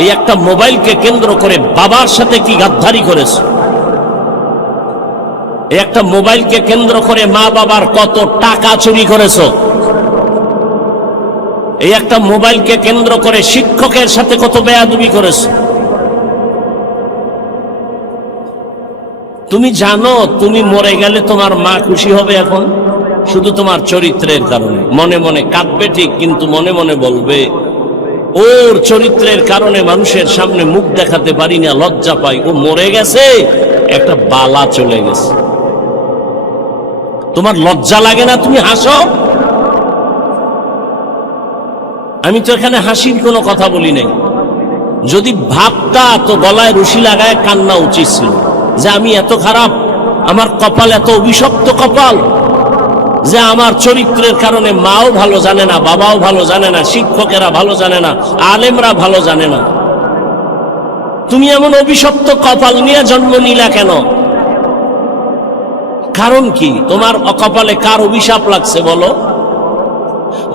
এই একটা মোবাইলকে কেন্দ্র করে বাবার সাথে কি গাদ্দারি করেছো? এই একটা মোবাইলকে কেন্দ্র করে মা বাবার কত টাকা চুরি করেছো? এই একটা মোবাইলকে কেন্দ্র করে শিক্ষকের সাথে কত বেয়াদবি করেছো? তুমি জানো তুমি মরে গেলে তোমার মা খুশি হবে এখন শুধু তোমার চরিত্রের কারণে। মনে মনে কাঁদবে ঠিক, কিন্তু মনে মনে বলবে ওর চরিত্রের কারণে মানুষের সামনে মুখ দেখাতে পারি না, লজ্জা পাই। ও মরে গেছে, একটা বালা চলে গেছে। তোমার লজ্জা লাগে না? তুমি হাসো। আমি তো এখানে হাসির কোনো কথা বলি নাই। যদি ভাবতা তো গলায় রশি লাগায় কান্না উচিত ছিল যে আমি এত খারাপ, আমার কপাল এত অভিশপ্ত কপাল যে আমার চরিত্রের কারণে মাও ভালো জানে না, বাবাও ভালো জানে না, শিক্ষকেরা ভালো জানে না, আলেমরা ভালো জানে না। তুমি এমন অভিশপ্ত কপাল নিয়ে জন্ম নিলা কেন? কারণ কি? তোমার কপালে কার অভিশাপ লাগছে বলো?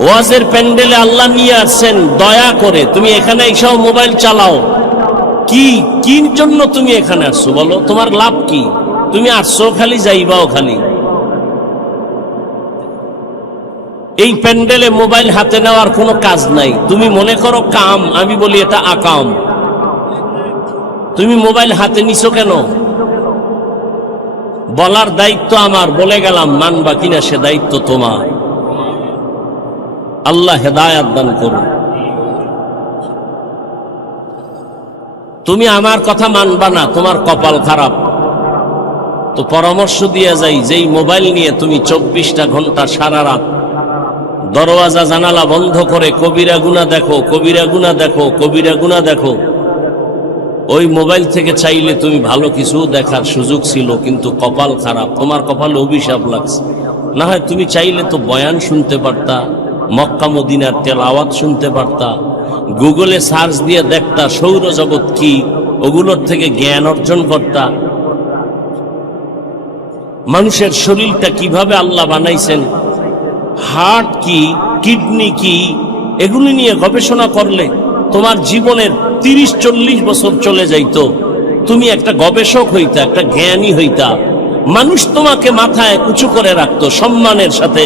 ওয়াজের প্যান্ডেলে আল্লাহ নিয়ে আসছেন দয়া করে, তুমি এখানে এসব মোবাইল চালাও। কি জন্য তুমি এখানে আসছো বলো? তোমার লাভ কি? তুমি আসছো খালি, যাইবাও খালি। এই প্যান্ডেলে মোবাইল হাতে নেওয়ার কোনো কাজ নাই। তুমি মনে করো কাম, আমি বলি এটা আকাম। তুমি মোবাইল হাতে নিছো কেন? বলার দায়িত্ব আমার, বলে গেলাম, মানবা কিনা সে দায়িত্ব তোমার। আল্লাহ হেদায়াত দান করুন। তুমি আমার কথা মানবা না, তোমার কপাল খারাপ। তো পরামর্শ দিয়ে যাই, যেই মোবাইল নিয়ে তুমি 24টা ঘন্টা সারা রাত দরওয়াজা জানালা বন্ধ করে কবিরা গুনাহ দেখো, কবিরা গুনাহ দেখো, কবিরা গুনাহ দেখো, ওই মোবাইল থেকে চাইলে তুমি ভালো কিছু দেখার সুযোগ ছিল, কিন্তু কপাল খারাপ, তোমার কপালে অভিশাপ লাগছে। না হয় তুমি চাইলে তো বয়ান শুনতে পারতা, মক্কা মদিনার তেলাওয়াত শুনতে পারতা, গুগলে সার্চ দিয়ে দেখতা সৌরজগৎ কি, ওগুলোর থেকে জ্ঞান অর্জন করতা। মানুষের শরীরটা কিভাবে আল্লাহ বানাইছেন, হার্ট কি, কিডনি কি, এগুলি নিয়ে গবেষণা করলে তোমার জীবনের 30-40 বছর চলে যাইতো। তুমি একটা গবেষক হইতা, একটা জ্ঞানী হইতা। মানুষ তোমাকে মাথায় উঁচু করে রাখতো সম্মানের সাথে।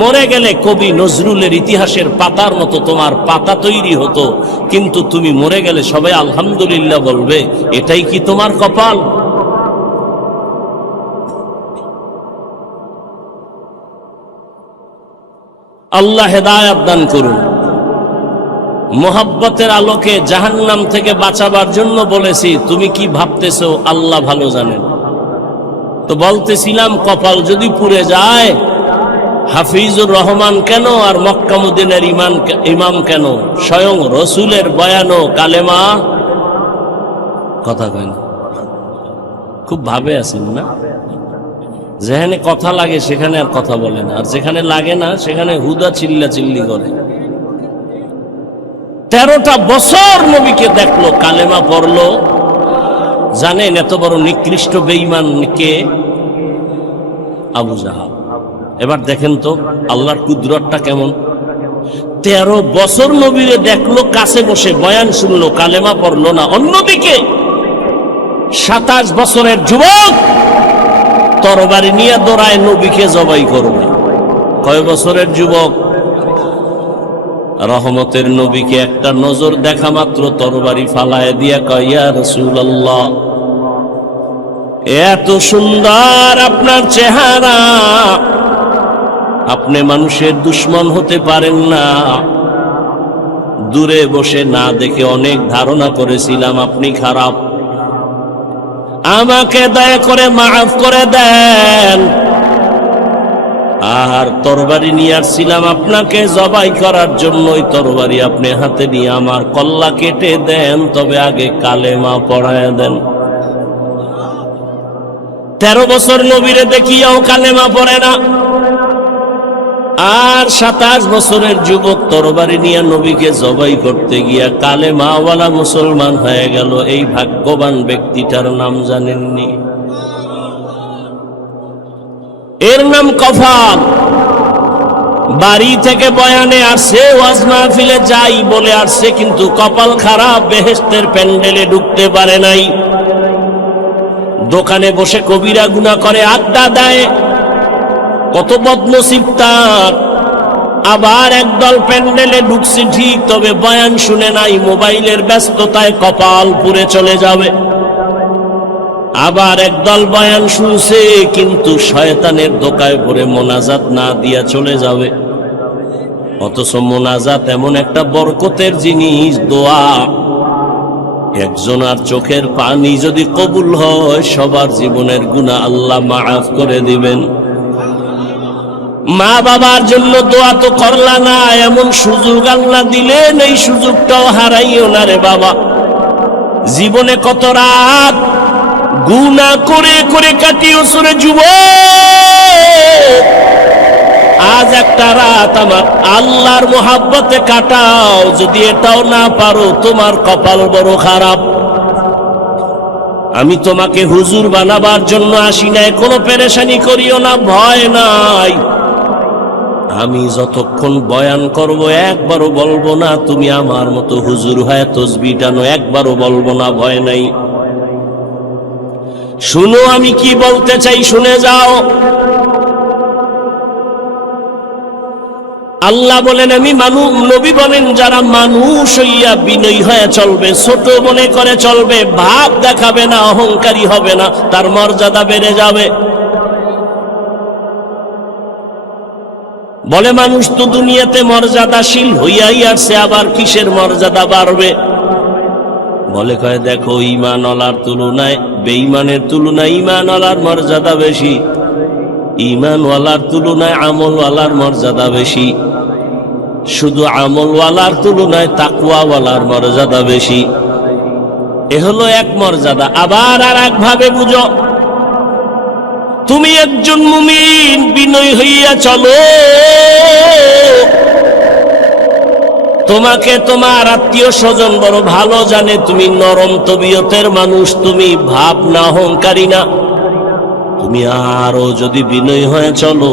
মরে গেলে কবি নজরুলের ইতিহাসের পাতার মতো তোমার পাতা তৈরি হতো, কিন্তু তুমি মরে গেলে সবাই আলহামদুলিল্লাহ বলবে। এটাই কি তোমার কপাল? আল্লাহ হেদায়াত দান করুন। মোহাব্বতের আলোকে জাহান্নাম থেকে বাঁচাবার জন্য বলেছি, তুমি কি ভাবতেছো আল্লাহ ভালো জানেন। তো বলতেছিলাম কপাল যদি পুড়ে যায়, হাফিজুর রহমান কেন আর মক্কা মদিনার ইমাম কেন, স্বয়ং রসুলের বয়ানো কালেমা কথা কয় না। খুব ভাবে আছেন না? যেখানে কথা লাগে সেখানে আর কথা বলে না, আর যেখানে লাগে না সেখানে হুদা চিল্লা চিল্লি করে। 13টা বছর নবীকে দেখলো, কালেমা পড়লো। জানেন এত বড় নিকৃষ্ট বেঈমান কে? আবু জাহাল। এবার দেখেন তো আল্লাহর কুদরতটা কেমন। 13 বছর নবীরে দেখলো, কাছে বসে বয়ান শুনলো, কালেমা পড়লো না। অন্যদিকে 27 বছরের যুবক তরবারি নিয়ে দৌড়ায় নবীকে জবাই করবে। কয় বছরের যুবক? রহমতের নবীকে একটা নজর দেখা মাত্র তরবারি ফালায় দিয়া কয়, ইয়া রাসূলুল্লাহ, এত সুন্দর আপনার চেহারা, আপনি মানুষের দুশ্মন হতে পারেন না। দূরে বসে না দেখে অনেক ধারণা করেছিলাম আপনি খারাপ। আমাকে দয়া করে মাফ করে দেন। আর তরবারি নিয়ে আসছিলাম আপনাকে জবাই করার জন্য, ওই তরবারি আপনি হাতে নিয়ে আমার কল্লা কেটে দেন, তবে আগে কালেমা পড়ায় দেন। 13 বছর নবীরে দেখিয়াও কালেমা পড়ে না, আর 27 বছরের যুবক তরবারি নিয়ে নবীকে জবাই করতে গিয়া কালেমাওয়ালা মুসলমান হয়ে গেল। এই ভাগ্যবান ব্যক্তিটার নাম জানেননি? এর নাম কফাল। বাড়ি থেকে বয়ানে আসছে, ওয়াজ মাহফিলে যাই বলে আসছে, কিন্তু কপাল খারাপ, বেহেশতের প্যান্ডেলে ঢুকতে পারে নাই। দোকানে বসে কবিরা গুনাহ করে, আড্ডা দেয়, কত বদনসিব তার। আবার একদল প্যান্ডেলে ঢুকছে ঠিক, তবে বয়ান শুনে নাই, মোবাইলের ব্যস্ততায় কপাল পুড়ে চলে যাবে। আবার একদল বয়ান শুনছে, কিন্তু শয়তানের ধোঁকায় পড়ে মোনাজাত না দিয়া চলে যাবে। অথচ মোনাজাত এমন একটা বরকতের জিনিস, দোয়া। একজনার চোখের পানি যদি কবুল হয়, সবার জীবনের গুনাহ আল্লাহ মাফ করে দিবেন। মা বাবার জন্য দোয়া তো করলা না, এমন সুযোগ আল্লাহ দিলেন, এই সুযোগটাও হারাইও না রে বাবা। জীবনে কত রাত গুনাহ করে করে কাটিও সুরে যুবক, আজ একটা রাত আমার আল্লাহর মোহাব্বতে কাটাও। যদি এটাও না পারো, তোমার কপাল বড় খারাপ। আমি তোমাকে হুজুর বানাবার জন্য আসি নাই, কোনো পেরেশানি করিও না, ভয় নাই। আমি যতক্ষণ বয়ান করব একবারও বলবো না তুমি আমার মতো হুজুর হয়ে তসবিহ টানো, একবারও বলবো না, ভয় নাই। শুনো আমি কি বলতে চাই, শুনে যাও। আল্লাহ বলেন আমি নবী বলেন, যারা মানুষ হইয়া বিনয়ী হয়ে চলবে, ছোট মনে করে চলবে, ভাব দেখাবে না, অহংকারী হবে না, তার মর্যাদা বেড়ে যাবে। বলে মানুষ তো দুনিয়াতে মর্যাদাশীল হইয়াই আসছে, আবার কিসের মর্যাদা বাড়বে? বলে কয় দেখো, ঈমানওয়ালার তুলনায় বেঈমানের তুলনায় ঈমানওয়ালার মর্যাদা বেশি, ঈমানওয়ালার তুলনায় আমলওয়ালার মর্যাদা বেশি, শুধু আমলওয়ালার তুলনায় তাকওয়াওয়ালার মর্যাদা বেশি। এ হলো এক মর্যাদা। আবার আর এক ভাবে বুঝো, তুমি একজন মুমিন বিনয়ী হইয়া চলো, তোমাকে তোমার আত্মীয় স্বজন বড় ভালো জানে, তুমি নরম তবিয়তের মানুষ, তুমি ভাব না, অহংকারী না। তুমি আরো যদি বিনয়ী হয়ে চলো,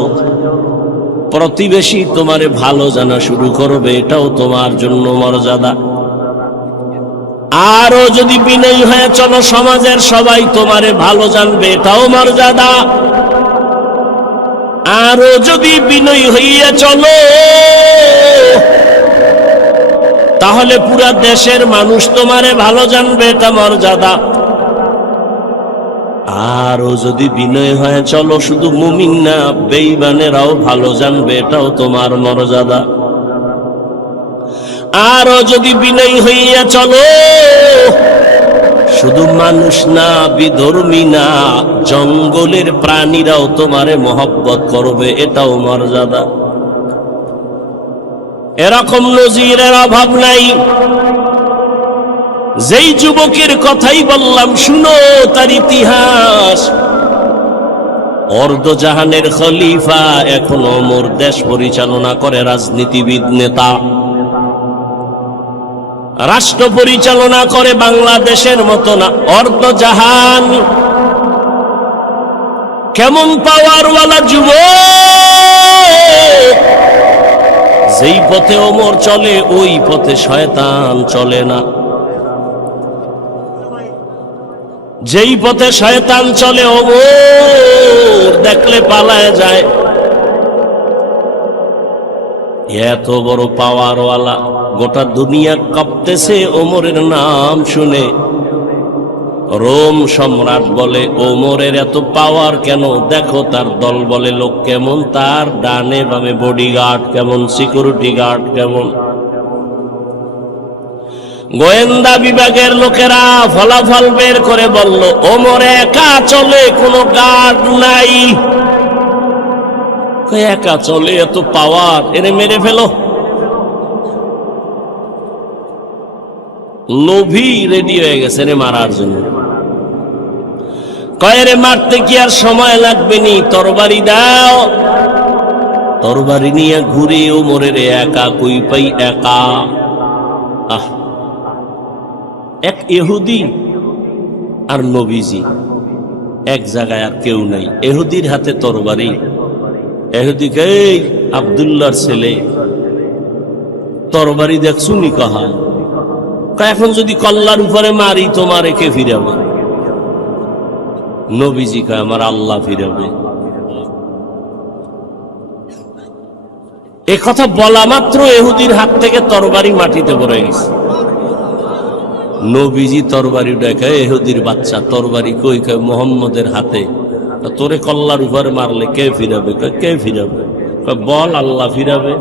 প্রতিবেশী তোমারে ভালো জানা শুরু করবে, এটাও তোমার জন্য মর্যাদা। আরো যদি বিনয়ী হয়ে চলো, সমাজের সবাই তোমারে ভালো জানবে, এটাও মর্যাদা। আরো যদি বিনয়ী হইয়া চলো, তাহলে পুরা দেশের মানুষ তোমারে ভালো জানবে, এটা মর্যাদা। আরো যদি বিনয় হয়ে চলো, শুধু মুমিন না বেঈমানেরাও ভালো জানবে, এটাও তোমার মর্যাদা। আরো যদি বিনয়ী হইয়া চলো, শুধু মানুষ না বিধর্মী না জঙ্গলের প্রাণীরাও তোমারে মহব্বত করবে, এটাও মর্যাদা। এরকম নজিরের অভাব নাই। যেই যুবকের কথাই বললাম, শুনো তার ইতিহাস। অর্ধজাহানের খলিফা, এখনো ওমর দেশ পরিচালনা করে, রাজনীতিবিদ নেতা, রাষ্ট্র পরিচালনা করে, বাংলাদেশের মতো না, অর্ধজাহান। কেমন পাওয়ারওয়ালা যুবক! যেই পথে ওমর চলে, ওই পথে শয়তান চলে না। যেই পথে শয়তান চলে, ওমর দেখলে পালায় যায়। এত বড় পাওয়ারওয়ালা, গোটা দুনিয়া কাঁপতেছে ওমরের নাম শুনে। রোম সম্রাট বলে ওমরের এত পাওয়ার কেন? দেখো তার দল বলে লোক কেমন, তার ডানে বামে বডিগার্ড কেমন, সিকিউরিটি গার্ড কেমন। গোয়েন্দা বিভাগের লোকেরা ফলাফল বের করে বলল, ওমর একা চলে, কোনো গার্ড নাই। একা চলে, এত পাওয়ার, এরে মেরে ফেলো। লোভী রেডি হয়ে গেছে রে মারার জন্য। কয়েরে মারতে কি আর সময় লাগবে নি, তরবারি দাও। তরবারি নিয়ে ঘুরে ওমরের একা কই পাই, একা। আহ, এক ইহুদি আর নবীজি এক জায়গায়, আর কেউ নাই। ইহুদির হাতে তরবারি, এহুদিকে, এই আব্দুল্লাহর ছেলে, তরবারি দেখছু নি কাহা? এখন যদি কল্লার উপরে মারি তোমার একে ফিরাবে। নবীজি কয় আমার আল্লাহ ফিরাবে। এ কথা বলা মাত্র এহুদির হাত থেকে তরবারি মাটিতে পড়ে গেছে। নবীজি তরবারি দেখে, এহুদির বাচ্চা তরবারি কই? কয় মোহাম্মদের হাতে। তোরে কল্লার উপরে মারলে কে ফিরাবে? কে ফিরাবে? বল আল্লাহ ফিরাবে।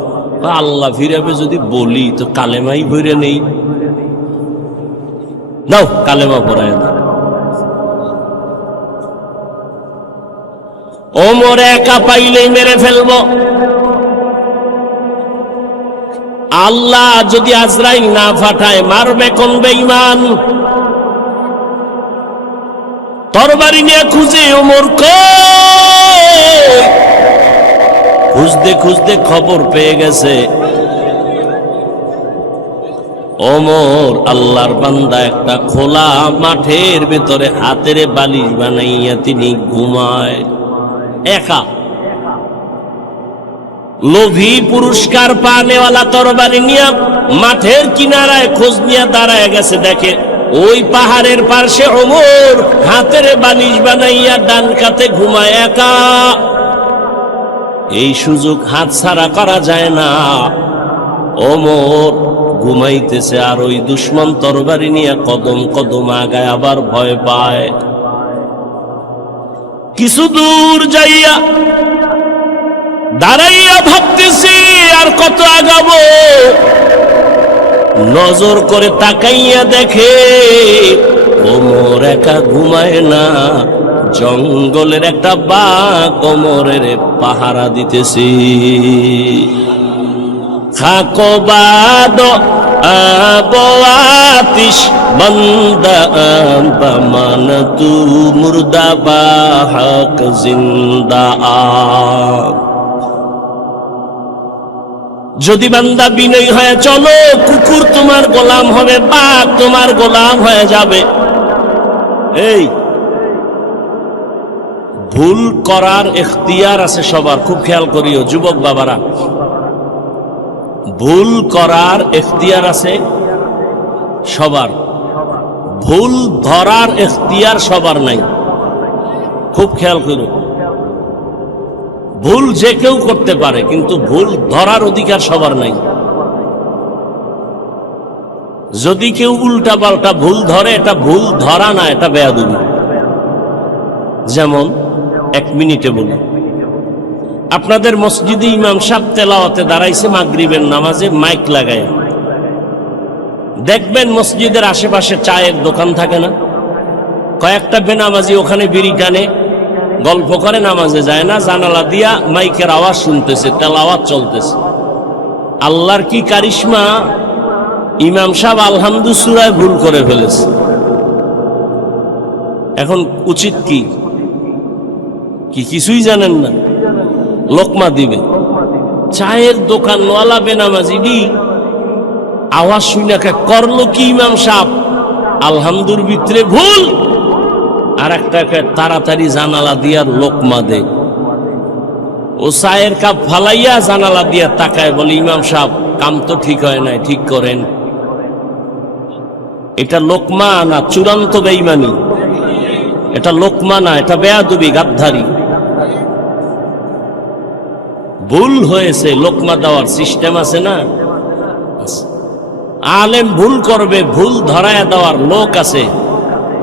আল্লাহ ফিরাবে যদি বলি তো কালেমাই ভরে নেই। নাও কালেমা পড়ায় দাও। ওমর একা পাইলেই মেরে ফেলবো। আল্লাহ যদি আজরাইল না পাঠায় মারবে কোন বেঈমান? তরবারি নিয়ে খুঁজে ওমর খুঁজতে খুঁজতে খবর পেয়ে গেছে ওমর আল্লাহর বান্দা একটা খোলা মাঠের ভেতরে হাতের বালিশ বানাইয়া তিনি ঘুমায় একা। লোভী পুরস্কার পানেওয়ালা তরবারি নিয়ে মাঠের কিনারায় খোঁজ নিয়ে দাঁড়ায় গেছে, দেখে ওই পাহাড়ের পাশে ওমর হাতের বালিশ বানাইয়া ডান কাতে ঘুমায় একা। এই সুযোগ হাতছাড়া করা যায় না। ওমর ঘুমাইতেছে আর ওই দুশ্মন তরবারি নিয়ে কদম কদম আগায়, আবার ভয় পায়। কিছু দূর যাইয়া দাঁড়াইয়া ভাবতেছি আর কত আগাবো। নজর করে তাকাইয়া দেখে ওমর একা ঘুমায় না, জঙ্গলের একটা বাঘ ওমরের পাহারা দিতেছি। খাকবাদ আবাতিশ বন্দা বামান তু মুর্দা বাহক জিন্দা। যদি বান্দা বিনয়ী হয়ে চলো, কুকুর তোমার গোলাম হবে, বাঘ তোমার গোলাম হয়ে যাবে। এই ভুল করার এখতিয়ার আছে সবার, খুব খেয়াল করিও যুবক বাবারা। ভুল করার এখতিয়ার আছে সবার, ভুল ধরার এখতিয়ার সবার নাই। খুব খেয়াল করো, ভুল যে কেউ করতে পারে কিন্তু ভুল ধরার অধিকার সবার নাই। যদি কেউ উল্টা পাল্টা ভুল ধরে, এটা ভুল ধরা না, এটা বেয়াদবি। যেমন এক মিনিটে বলি, আপনাদের মসজিদে ইমাম সাহেব তেলাওয়াতে দাঁড়াইছে মাগরিবের নামাজে মাইক লাগায়। দেখবেন মসজিদের আশেপাশে চায়ের দোকান থাকে না, কয়েকটা বেনামাজি ওখানে বিড়ি টানে, গল্প করে, নামাজে যায় না, জানালা দিয়া মাইকের আওয়াজ শুনতেছে, তেলাওয়াত চলতেছে। আল্লাহর কি কারিশমা, ইমাম সাহেব আলহামদু সূরায় ভুল করে ফেলেছে। এখন উচিত কি? কিছুই জানেন না, লোকমা দিবে। চায়ের দোকানওয়ালা বেনামাজি আওয়াজ শুনে করলো কি ইমাম সাহেব, আলহামদুর ভিতরে ভুল, আর একটাকে তাড়াতাড়ি জানালা দিয়ার লোকমা দে। ও চায়ের কাপ ফালাইয়া জানালা দিয়া তাকায়, বলে ইমাম সাহেব কাম তো ঠিক হয় নাই, ঠিক করেন। এটা লোকমা না চূড়ান্ত বেঈমানি? এটা লোকমা না, এটা বেয়াদবি, গাদ্দারি। ভুল হয়েছে, লোকমা দেওয়ার সিস্টেম আছে না? আলেম ভুল করবে, ভুল ধরায় দেওয়ার লোক আছে।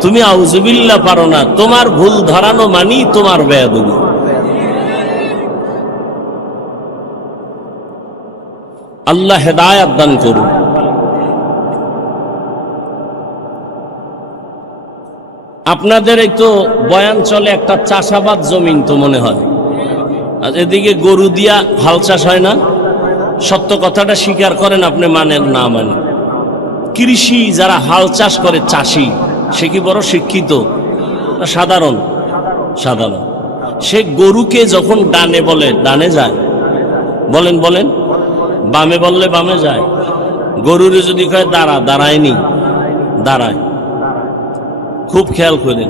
তুমি আউযুবিল্লাহ পারো না, তোমার ভুল ধরানো মানি তোমার বেয়াদবি। আল্লাহ হেদায়েত দান করুন। আপনাদের এই তো বয়ান চলে একটা চাষাবাদ জমিন তো মনে হয়, আর এদিকে গরু দিয়া হাল চাষ হয় না। সত্য কথাটা স্বীকার করেন, আপনি মানেন না মানেন। কৃষি যারা হাল চাষ করে, চাষি, সে কি বড় শিক্ষিত? সাধারণ সাধারণ। সে গরুকে যখন ডানে বলে ডানে যায়, বলেন বলেন, বামে বললে বামে যায়। গরুরে যদি কয় দাঁড়া, দাঁড়ায়নি, দাঁড়ায়। খুব খেয়াল করেন।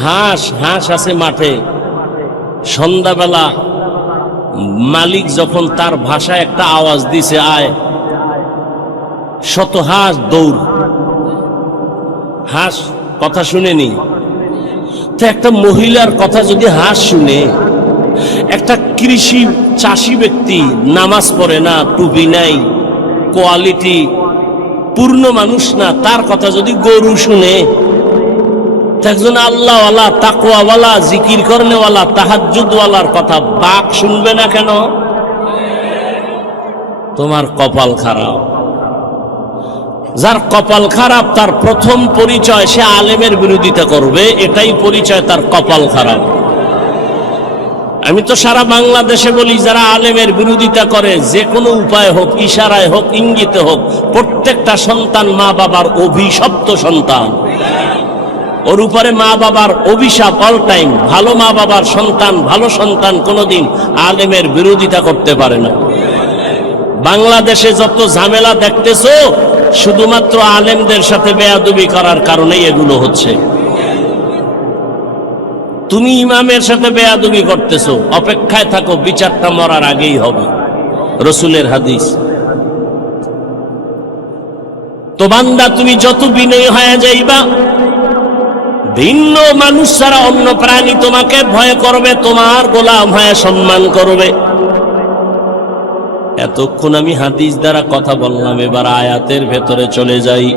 হাঁস হাঁস আছে মাঠে, সন্ধ্যাবেলা মালিক যখন তার ভাষায় একটা আওয়াজ দিছে আয়, শত হাঁস দৌড়। হাঁস কথা শুনেনি তো, একটা মহিলার কথা যদি হাঁস শুনে, একটা কৃষি চাষী ব্যক্তি নামাজ পড়ে না, টুপি নাই, কোয়ালিটি পূর্ণ মানুষ না, তার কথা যদি গরু শুনে, একজন আল্লাহওয়ালা, তাকওয়াওয়ালা, জিকির করনেওয়ালা, তাহাজ্জুদওয়ালার কথা বাঘ শুনবে না কেন? তোমার কপাল খারাপ। যার কপাল খারাপ তার প্রথম পরিচয় সে আলেমের বিরোধিতা করবে, এটাই পরিচয় তার কপাল খারাপ। আমি তো সারা বাংলাদেশে বলি, যারা আলেমের বিরোধিতা করে, যে কোনো উপায় হোক, ইশারায় হোক, ইঙ্গিতে হোক, প্রত্যেকটা সন্তান মা বাবার অভিশপ্ত সন্তান। ওর উপরে মা বাবার অভিশাপ অল টাইম। ভালো মা বাবার সন্তান, ভালো সন্তান কোনোদিন আলেমের বিরোধিতা করতে পারে না। বাংলাদেশে যত ঝামেলা দেখতেছো, শুধুমাত্র আলেমদের সাথে বেয়াদবি করার কারণেই এগুলো হচ্ছে। তুমি ইমামের সাথে বেয়াদবি করতেছো, অপেক্ষায় থাকো, বিচারটা মরার আগেই হবে, রসুলের হাদিস। তো বান্দা, তুমি যত বিনয়ী হয়ে যাইবা, ভিন্ন মানুষ ছাড়া অন্য প্রাণী তোমাকে ভয় করবে, তোমার গোলাম হয়ে সম্মান করবে। এতক্ষণ আমি হাদিস দ্বারা কথা বললাম, এবার আয়াতের ভেতরে চলে যাই।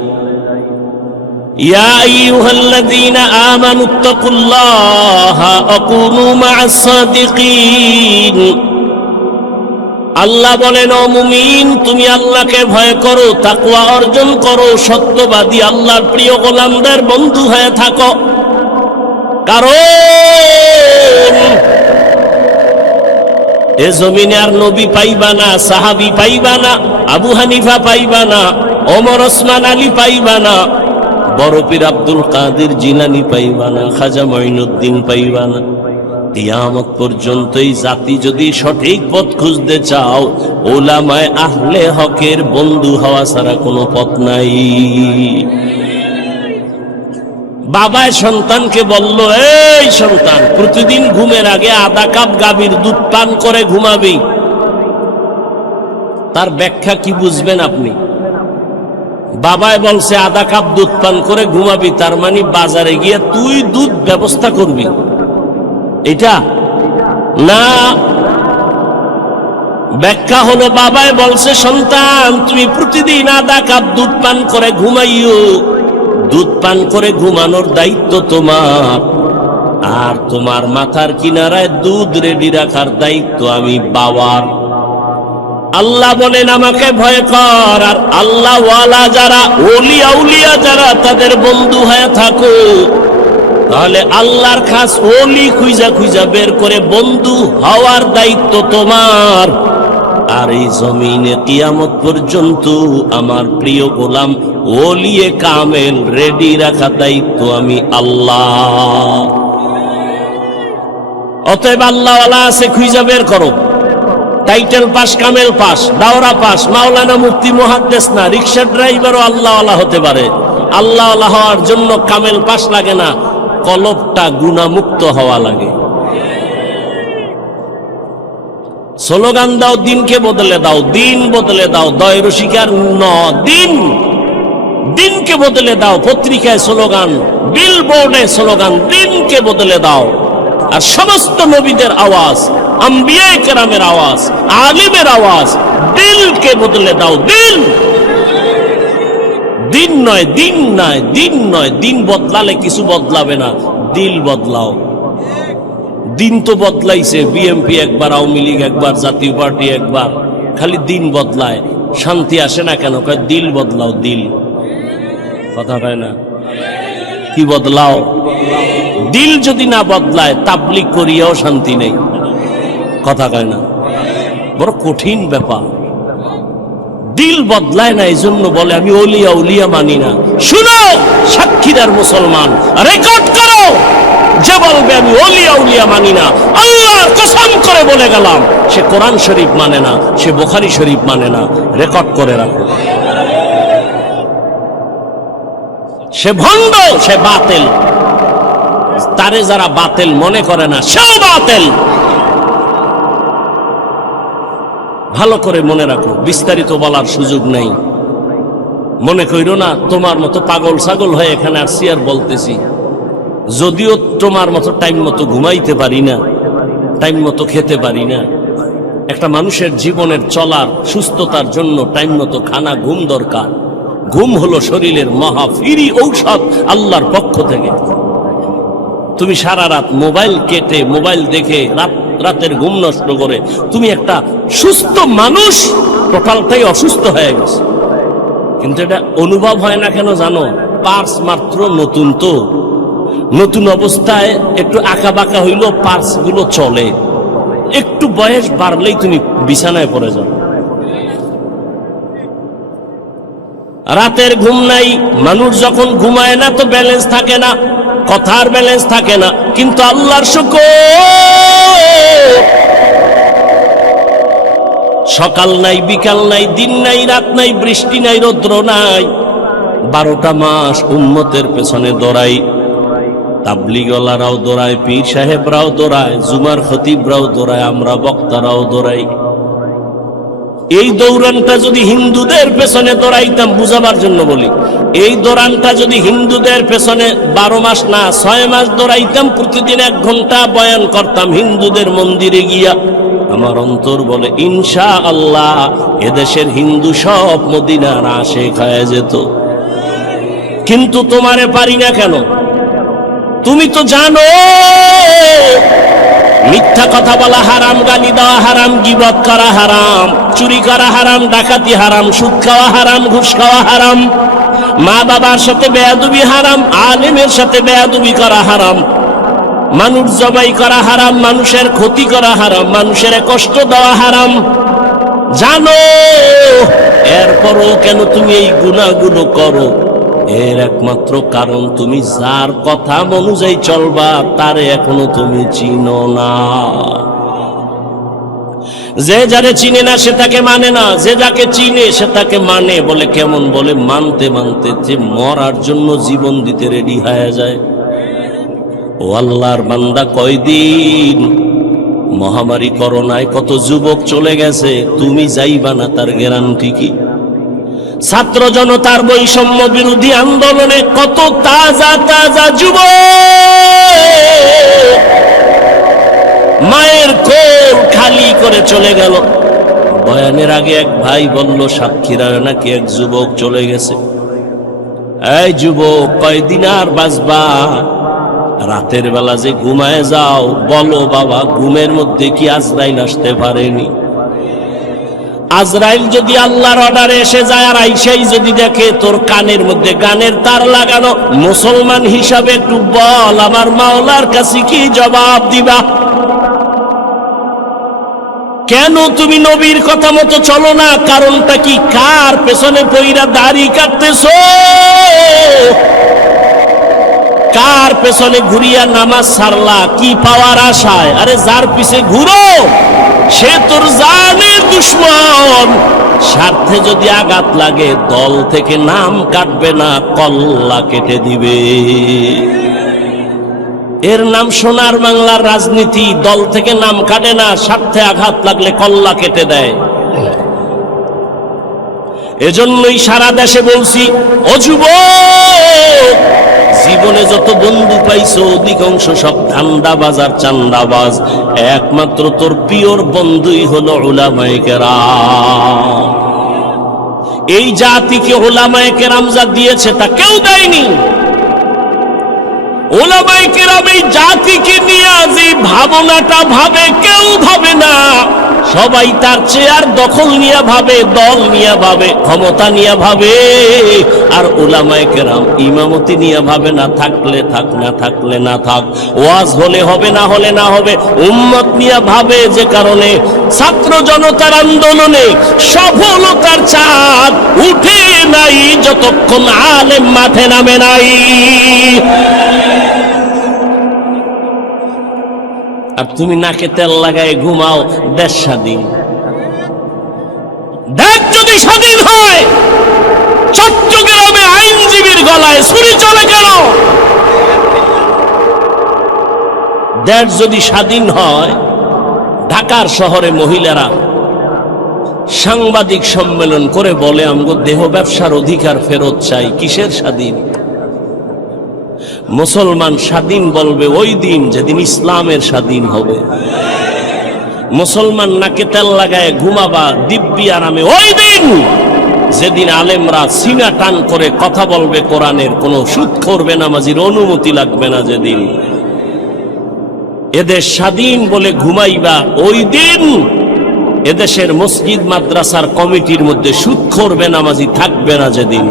ইয়া আইয়ুহাল্লাযীনা আমানুত্তাকুল্লাহা ওয়া কুনু মা'আস সাদিকিন। আল্লাহ বলেন, ও মুমিন, তুমি আল্লাহকে ভয় করো, তাকওয়া অর্জন করো, সত্যবাদী আল্লাহর প্রিয় গোলামদের বন্ধু হয়ে থাকো। কারণ এ জমিনে আর নবী পাইবা না, সাহাবী পাইবা না, আবু হানিফা পাইবা না, ওমর ওসমান আলী পাইবা না, বড় পীর আব্দুল কাদের জিলানী পাইবা না, খাজা মঈনুদ্দিন পাইবা না। কিয়ামত পর্যন্ত এই জাতি যদি সঠিক পথ খুঁজতে চাও, উলামায়ে আহলে হকের বন্ধু হওয়া ছাড়া কোনো পথ নাই। বাবায় সন্তানকে বলল, এই সন্তান, প্রতিদিন ঘুমের আগে আধা কাপ গাভীর দুধ পান করে ঘুমাবি। তার ব্যাখ্যা কি বুঝবেন আপনি? বাবায় বলছে আধা কাপ দুধ পান করে ঘুমাবি, তার মানে বাজারে গিয়ে তুই দুধ ব্যবস্থা করবি, এটা না। ব্যাখ্যা হলো, বাবায় বলছে সন্তান, তুমি প্রতিদিন আধা কাপ দুধ পান করে ঘুমাইও, দুধ পান করে ঘুমানোর দায়িত্ব তোমার, আর তোমার মাথার কিনারায় দুধ রেডি রাখার দায়িত্ব আমি বাবার। আল্লাহ বলেন, আমাকে ভয় কর, আর আল্লাহ ওয়ালা যারা, ওলি আউলিয়া যারা, তাদের বন্ধু হয়ে থাকো। তাহলে আল্লাহর খাস ওলি খুঁজা খুঁজা বের করে বন্ধু হওয়ার দায়িত্ব তোমার। আর এই জমিনে কিয়ামত পর্যন্ত আমার প্রিয় গোলাম ওলিয়ে কামেল রেডি রাখা দায়িত্ব আমি আল্লাহ। অতএব আল্লাহওয়ালা আছে, খুঁজা বের করো। টাইটেল পাস, কামেল পাস, দাওরা পাস, মাওলানা, মুফতি, মুহাদ্দিস না, রিকশা ড্রাইভারও আল্লাহওয়ালা হতে পারে। আল্লাহওয়ালা হওয়ার জন্য কামেল পাস লাগে না, কলবটা গুনাহমুক্ত হওয়া লাগে। স্লোগান দাও, দিনকে বদলে দাও, দিন বদলে দাও, দয় রসিকার দিন, দিনকে বদলে দাও। পত্রিকায় স্লোগান, বিলবোর্ডে স্লোগান, দিনকে বদলে দাও। আর সমস্ত নবীদের আওয়াজ, আম্বিয়া কেরামের আওয়াজ, আলিমের আওয়াজ, দিলকে বদলে দাও। দিল, দিন নয়, দিন নয়, দিন নয়। দিন বদলালে কিছু বদলাবে না, দিল বদলাও। দিন তো বদলাইছে, বিএমপি একবার, আওয়ামী লীগ একবার, জাতীয় পার্টি একবার, খালি দিন বদলায়। শান্তি আসে না কেন? কয় দিল বদলাও, দিল। কথা কয় না, কি বদলাও? দিল যদি না বদলায়, তাবলীগ করিয়াও শান্তি নেই। কথা কয় না, বড় কঠিন ব্যাপার। দিল বদলায় না, এই জন্য বলে আমি ওলিয়া উলিয়া মানি না। শুনো সাক্ষীদার মুসলমান, রেকর্ড করো, যে বলবে আমি ওলিয়া উলিয়া মানি না, আল্লাহর কসম করে বলে গেলাম, সে কোরআন শরীফ মানে না, সে বুখারী শরীফ মানে না। রেকর্ড করে রাখো। সে ভণ্ড, সে বাতিল। তারে যারা বাতিল মনে করে না, সেও বাতিল। ভালো করে মনে রাখো, বিস্তারিত বলার সুযোগ নেই। মনে কইরো না তোমার মতো পাগল ছাগল হয়ে এখানে আসছি আর বলতেছি। যদিও তোমার মতো টাইম মতো ঘুমাইতে পারি না, টাইম মতো খেতে পারি না। একটা মানুষের জীবনের চলার সুস্থতার জন্য টাইম মতো খানা ঘুম দরকার। ঘুম হলো শরীরের মহাফিরি ঔষধ আল্লাহর পক্ষ থেকে। তুমি সারা রাত মোবাইল কেটে, মোবাইল দেখে রাতের ঘুম নষ্ট করে তুমি একটা সুস্থ মানুষ, টোটালটাই অসুস্থ হয়ে গেছে। কিন্তু এটা অনুভব হয় না কেন জানো? পার্স মাত্র নতুন, তো নতুন অবস্থায় একটু আঁকা বাঁকা হইলেও পার্স গুলো চলে, একটু বয়স বাড়লেই তুমি বিছানায় পড়ে যাও। রাতের ঘুম নাই। মানুষ যখন ঘুমায় না তো ব্যালেন্স থাকে না, কথার ব্যালেন্স থাকে না। কিন্তু আল্লাহর শুকর, সকাল নাই, বিকাল নাই, দিন নাই, রাত নাই, বৃষ্টি নাই, রৌদ্র নাই, 12টা মাস উম্মতের পেছনে দৌড়াই। তাবলিগওয়ালারাও দৌড়ায়, পীর সাহেবরাও দৌড়ায়, জুমার খতিবরাও দৌড়ায়, আমরা বক্তারাও দৌড়াই। এই দৌড়ানটা যদি হিন্দুদের পেছনে দৌড়াইতাম, বুঝাবার জন্য বলি, এই দৌড়ানটা যদি হিন্দুদের পেছনে 12 মাস না 6 মাস দৌড়াইতাম, প্রতিদিন 1 ঘন্টা বয়ান করতাম হিন্দুদের মন্দিরে গিয়া, আমার অন্তর বলে ইনশাআল্লাহ এদেশের হিন্দু সব মদিনার আশিক হয়ে যেত। কিন্তু তোমারে পারি না কেন? তুমি তো জানো মিথ্যা কথা বলা হারাম, গালি দেওয়া হারাম, গীবত করা হারাম, চুরি করা হারাম, ডাকাতি হারাম, সুদ খাওয়া হারাম, ঘুষ খাওয়া হারাম, মা বাবার সাথে বেয়াদবি হারাম, আলেমের সাথে বেয়াদবি করা হারাম, মানুষ জবাই করা হারাম, মানুষের ক্ষতি করা হারাম, মানুষের কষ্ট দেওয়া হারাম। জানো, এরপরও কেন তুমি এই গুনাহগুলো করো? এর একমাত্র কারণ তুমি যার কথা অনুযায়ী চলবা তারে এখনো তুমি চিনো না। যে যারে চিনে না সে তাকে মানে না, যে যাকে চিনে সে তাকে মানে। বলে কেমন? বলে মানতে মানতে যে মরার জন্য জীবন দিতে রেডি হয়ে যায়। ও আল্লাহর বান্দা, কয়দিন মহামারী করোনায় কত যুবক চলে গেছে, তুমি যাইবা না তার গ্যারান্টি কি? ছাত্র জনতার বৈষম্য বিরোধী আন্দোলনে কত তাজা তাজা যুবক মায়ের কোল খালি করে চলে গেল। বয়ানের আগে এক ভাই বলল, সাক্ষীরায় নাকি এক যুবক চলে গেছে। এই যুবক, কয়দিন আর বাঁচবা? রাতের বেলা যে ঘুমায় যাও, বলো বাবা, ঘুমের মধ্যে কি আজরাইল আসতে পারেনি? আজরাইল যদি আল্লাহর অর্ডারে এসে যায় আর আইসাই যদি দেখে তোর কানের মধ্যে গানের তার লাগানো, মুসলমান হিসাবে একটু বল, আমার মাওলার কাছে কি জবাব দিবা? কেন তুমি নবীর কথা মতো চলো না? কারণটা কি? কার পেছনে পইরা দাড়ি কাটতেছো? কার পেছনে ঘুরিয়া নামাজ ছাড়লা? কি পাওয়ার আশায়? আরে যার পিছে ঘুরো সে তোর জানের দুশ্মন। স্বার্থে যদি আঘাত লাগে দল থেকে নাম কাটবে না, কল্লা কেটে দিবে। এর নাম সোনার বাংলার রাজনীতি। দল থেকে নাম কাটে না, স্বার্থে আঘাত লাগলে কল্লা কেটে দেয়। এজন্যই সারা দেশে বলছি, ও যুবক, জীবনে যত বন্ধু পাইছো অধিকাংশ সব ধান্দাবাজ আর চান্দাবাজ। একমাত্র তোর পিওর বন্ধুই হলো উলামায়ে কেরাম। এই জাতিকে উলামায়ে কেরাম যা দিয়েছে তা কেউ দেয়নি। উলামায়ে কেরাম এই জাতিকে নিয়ে যে ভাবনাটা ভাবে কেউ ভাবে না। সবাই তার চেয়ার দখল নিয়ে ভাবে, দল নিয়ে ভাবে, ক্ষমতা নিয়ে ভাবে। আর উলামায়ে কেরাম ইমামতি নিয়ে ভাবে না, থাকলে থাক, না থাকলে না থাক, ওয়াজ হলে হবে, না হলে না হবে। উম্মত নিয়ে ভাবে, যে কারণে ছাত্র জনতার আন্দোলনে সফলতার চাঁদ উঠে নাই যতক্ষণ আলেম মাঠে নামে নাই। আর তুমি নাকে তেল লাগায় ঘুমাও, দেশ স্বাধীন। দেশ যদি স্বাধীন হয়, চট্টগ্রামে আইনজীবীর গলায় ছুরি চলে কেন? দেশ যদি স্বাধীন হয়, ঢাকার শহরে মহিলারা সাংবাদিক সম্মেলন করে বলে আমগো দেহ ব্যবসার অধিকার ফেরত চাই। কিসের স্বাধীন? মুসলমান স্বাধীন বলবে ওই দিন যেদিন ইসলামের স্বাধীন হবে। মুসলমান নাকে তেল লাগায় ঘুমাবা দিব্যি আরামে ওই দিন যেদিন আলেমরা সিনা টান করে কথা বলবে কোরআনের, কোনো সুদ করবে নামাজির অনুমতি লাগবে না। যেদিন এদের স্বাধীন বলে ঘুমাইবা ওই দিন এদেশের মসজিদ মাদ্রাসার কমিটির মধ্যে সুদ করবে নামাজি থাকবে না। যেদিন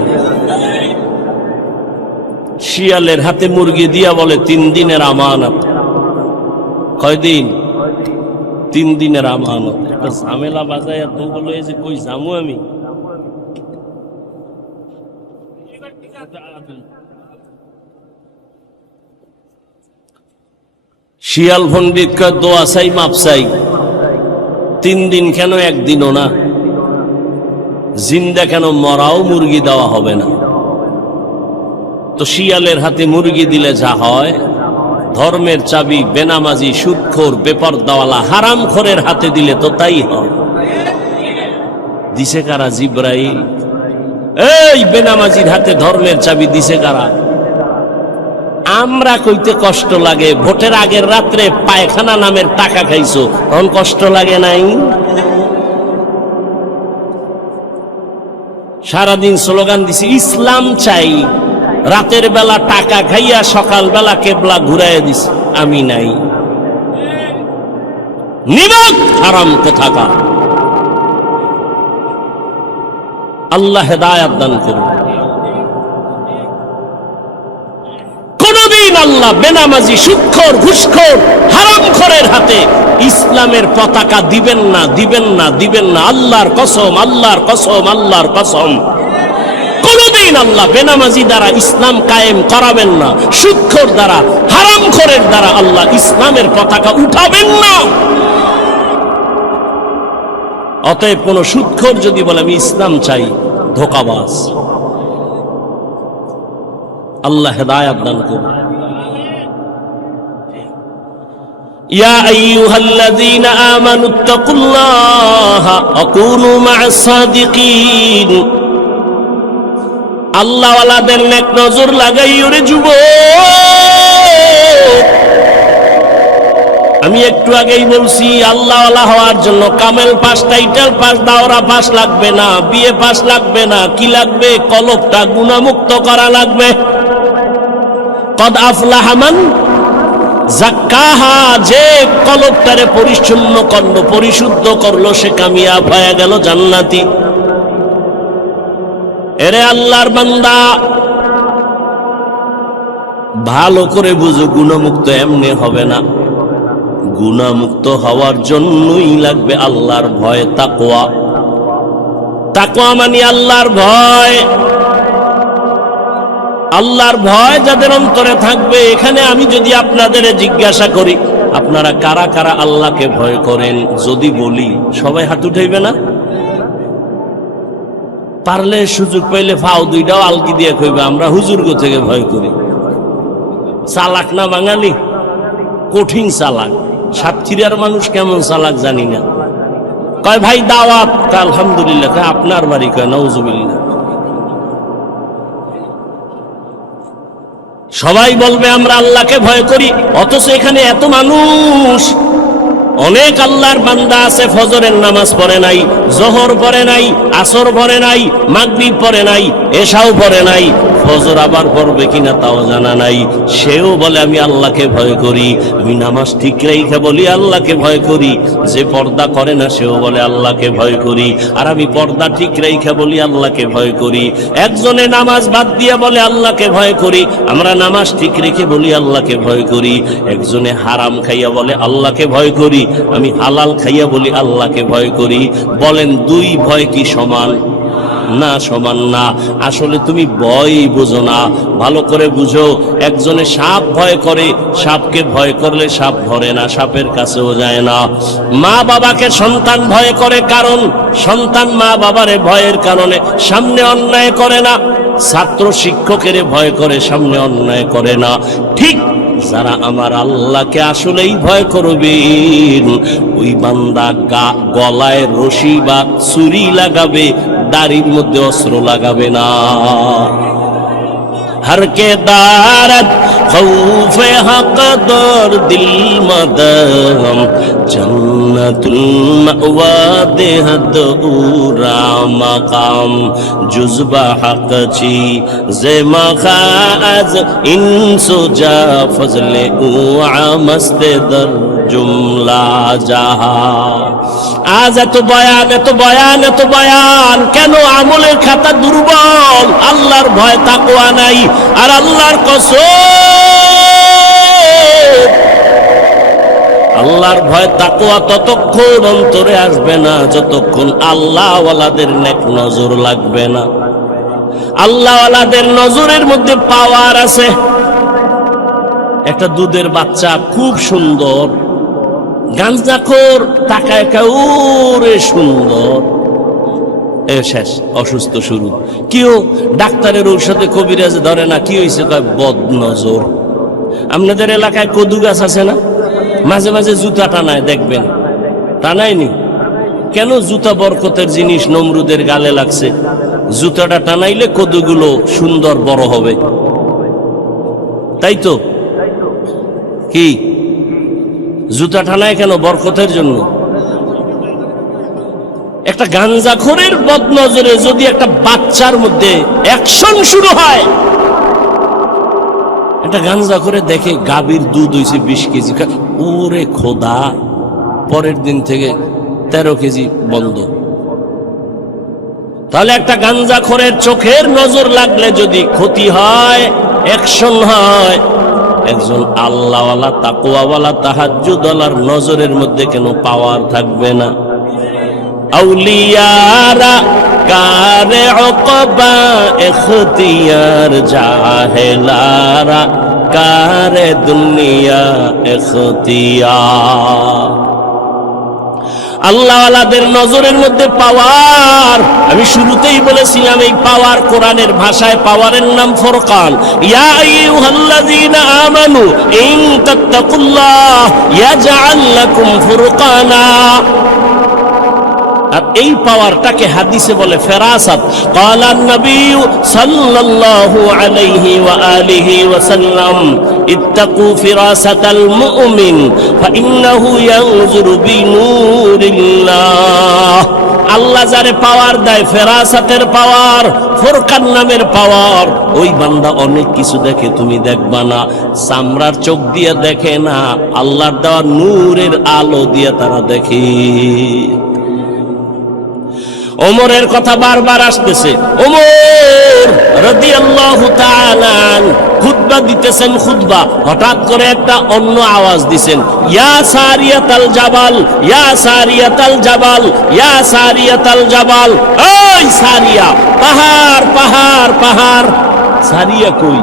শিয়ালের হাতে মুরগি দিয়া বলে 3 দিনের আমানত। কয়দিন? 3 দিনের আমানত। ঝামেলা বাজায় তো বলো এই যে কই যামু আমি। শিয়াল পণ্ডিত কয় দোয়া চাই মাপ চাই। 3 দিন কেন 1 দিনও না? জিন্দা কেন মরাও মুরগি দেওয়া হবে না? তো শিয়ালের হাতে মুরগি দিলে যা হয়, ধর্মের চাবি বেনামাজি সুদখোর বেপরদাওয়ালা হারামখোরের হাতে দিলে তো তাই হয়। দিছে কারা? জিব্রাইল। এই বেনামাজির হাতে ধর্মের চাবি দিছে কারা? আমরা কইতে কষ্ট লাগে, ভোটের আগের রাত্রে পায়খানা নামের টাকা খাইছো, তখন কষ্ট লাগে নাই? সারাদিন স্লোগান দিছি ইসলাম চাই, রাতের বেলা টাকা খাইয়া সকাল বেলা কেবলা ঘুরাইয়া দিছি, আমি নাই। নিমক হারাম কোথাকার। আল্লাহ হেদায়াত দান করুন। কোনদিন আল্লাহ বেনামাজি সুদখোর ঘুষখোর হারামখোরের হাতে ইসলামের পতাকা দিবেন না, দিবেন না, দিবেন না। আল্লাহর কসম, আল্লাহর কসম, আল্লাহর কসম। কোনদিন আল্লাহ বেনামাজি দ্বারা ইসলাম কায়েম করাবেন না, সুদখোর দ্বারা হারামখোরের দ্বারা আল্লাহ ইসলামের পতাকা উঠাবেন না। অতএব কোন সুদখোর যদি বলে আমি ইসলাম চাই, ধোঁকাবাজ। আল্লাহ হেদায়াত দান করুন। ইয়া আইয়ুহাল্লাযীনা আমানুত্তাকুল্লাহা ওয়া কুনু মা'আস সাদিকিন। আল্লাহওয়ালাদের নেক নজর লাগাইও রে যুবক। আমি একটু আগেই বলছি আল্লাহওয়ালা হওয়ার জন্য কামেল পাস, টাইটেল পাস, দাওরা পাস লাগবে না, বিএ পাস লাগবে না। কি লাগবে? কলবটা গুনাহমুক্ত করা লাগবে। কদ আফলাহা মান যাক্কাহা। যে কলবটারে পরিচ্ছন্ন করলো, পরিশুদ্ধ করলো, সে কামিয়াব হয়ে গেল, জান্নাতি। এরে আল্লাহর বান্দা, ভালো করে বুঝো, গুনাহমুক্ত এমনি হবে না। গুনাহমুক্ত হওয়ার জন্যই লাগবে আল্লাহর ভয়, তাকওয়া। তাকওয়া মানে আল্লাহর ভয়। আল্লাহর ভয় যাদের অন্তরে থাকবে, এখানে আমি যদি আপনাদের জিজ্ঞাসা করি আপনারা কারা কারা আল্লাহকে ভয় করেন, যদি বলি সবাই হাত উঠাইবে না? পারলে সুযোগ পাইলে ফাও দুইটাও আলকি দিয়ে কইবে আমরা হুজুরগো থেকে ভয় করি। চালাক না বাঙালি? কঠিন চালাক। সাতক্ষীরার মানুষ কেমন চালাক জানি না। কয় ভাই দাওয়াত, আলহামদুলিল্লাহ। কয় আপনার বাড়ি? কয় নাউজুবিল্লাহ। সবাই বলবে আমরা আল্লাহকে ভয় করি, অথচ এখানে এত মানুষ, অনেক আল্লাহর বান্দা আছে ফজরের নামাজ পড়ে নাই, জোহর পড়ে নাই, আসর পড়ে নাই, মাগরিব পড়ে নাই, এশাও পড়ে নাই, ফজর আবার পড়বে কিনা তাও জানা নাই। সেও বলে আমি আল্লাহকে ভয় করি। আমি নামাজ ঠিক রেখে বলি আল্লাহকে ভয় করি। যে পর্দা করে না সেও বলে আল্লাহকে ভয় করি। আর আমি পর্দা ঠিক রেখে বলি আল্লাহকে ভয় করি। একজনে নামাজ বাদ দিয়ে বলে আল্লাহকে ভয় করি। আমরা নামাজ ঠিক রেখে বলি আল্লাহকে ভয় করি। একজনে হারাম খাইয়া বলে আল্লাহকে ভয় করি। আমি হালাল খাইয়া বলি আল্লাহকে ভয় করি। বলেন দুই ভয় কি সমান? না, সমান না। আসলে তুমি ভয় বুঝো না, ভালো করে বুঝো। একজনে সাপ ভয় করে, সাপকে ভয় করলে সাপ ধরে না, সাপের কাছেও যায় না। মা বাবাকে সন্তান ভয় করে, কারণ সন্তান মা বাবারে ভয়ের কারণে সামনে অন্যায় করে না। ছাত্র শিক্ষকের ভয় করে, সামনে অন্যায় করে না। ঠিক যারা আমার আল্লাহকে আসলেই ভয় করবেন ওই বান্দা গলায় রশি বা ছুরি লাগাবে, দাড়ির মধ্যে অস্ত্র লাগাবে না। हर के दारत खौफ हक दर दिल मदम जन्नतुल मअवा देहद उरा मकाम जुज़बा हक ची जे मखाज इंसो जा फजले उआ मस्ते दर जुमला जहा। আজ এত বয়ান এত বয়ান এত বয়ান কেন? আমলের খাতা দুর্বল, আল্লাহর ভয় তাকওয়া নাই। আর আল্লাহর কসম, আল্লাহর ভয় তাকওয়া ততক্ষণ অন্তরে আসবে না যতক্ষণ আল্লাহওয়ালাদের নেক নজর লাগবে না। আল্লাহওয়ালাদের নজরের মধ্যে পাওয়ার আছে। একটা দুধের বাচ্চা খুব সুন্দর, গাঞ্জাখোর তাকায় কাউরে সুন্দর, শেষ অসুস্থ শুরু। কেউ ডাক্তারের ঔষধে কবিরাজে ধরে না, কি হয়েছে? কয় বদ নজর। আপনাদের এলাকায় কদু গাছ আছে না? মাঝে মাঝে জুতা টানায়, দেখবেন টানায়নি কেন? জুতা বরকতের জিনিস, নমরুদের গালে লাগছে, জুতাটা টানাইলে কদুগুলো সুন্দর বড় হবে, তাই তো? কি জুতা টানায় কেন? বরকতের জন্য। একটা গাঞ্জাখোরের বদনজরে যদি একটা বাচ্চার মধ্যে অ্যাকশন শুরু হয়, একটা গাঞ্জাখোরে দেখে গাভীর দুধ হয়েছে 20 কেজি, ওরে খোদা, পরের দিন থেকে 13 কেজি বন্ধ। তাহলে একটা গাঞ্জাখোরের চোখের নজর লাগলে যদি ক্ষতি হয়, অ্যাকশন হয়, একজন আল্লাহওয়ালা তাকওয়াওয়ালা তাহাজ্জুদওয়ালার নজরের মধ্যে কেন পাওয়ার থাকবে না? আউলিয়ারা কারে উকবা ইখতিয়ার, জাহেলারা কারে দুনিয়া ইখতিয়ার। আল্লাহওয়ালাদের নজরের মধ্যে পাওয়ার, আমি শুরুতেই বলেছিলাম এই পাওয়ার কোরআনের ভাষায় পাওয়ারের নাম ফুরকান। ইয়া আইয়ুহাল্লাযীনা আমানু ইন তাত্তাকুল্লাহ ইয়াজআল লাকুম ফুরকানা। আর এই পাওয়ারটাকে হাদিসে বলে ফেরাসাত। ক্বালান নবী সাল্লাল্লাহু আলাইহি ওয়া আলিহি ওয়া সাল্লাম ইত্তাকু ফিরাসাতাল মুমিন ফাইন্নাহু ইয়ানজুরু বিনূরিল্লাহ। আল্লাহ যারে পাওয়ার দেয়, ফেরাসাতের পাওয়ার, ফুরকান নামের পাওয়ার, ওই বান্দা অনেক কিছু দেখে, তুমি দেখবা না। চামড়ার চোখ দিয়ে দেখে না, আল্লাহর দেওয়া নূরের আলো দিয়ে তারা দেখে। ওমরের কথা বারবার আসতেছে। ওমর রাদিয়াল্লাহু তাআলা খুতবা দিতেছেন, খুতবা, হঠাৎ করে একটা অন্য আওয়াজ দিছেন, ইয়া সারিয়াতাল জাবাল, ইয়া সারিয়াতাল জাবাল, ইয়া সারিয়াতাল জাবাল। ওই সারিয়া, পাহাড় পাহাড় পাহাড়। সারিয়া কই?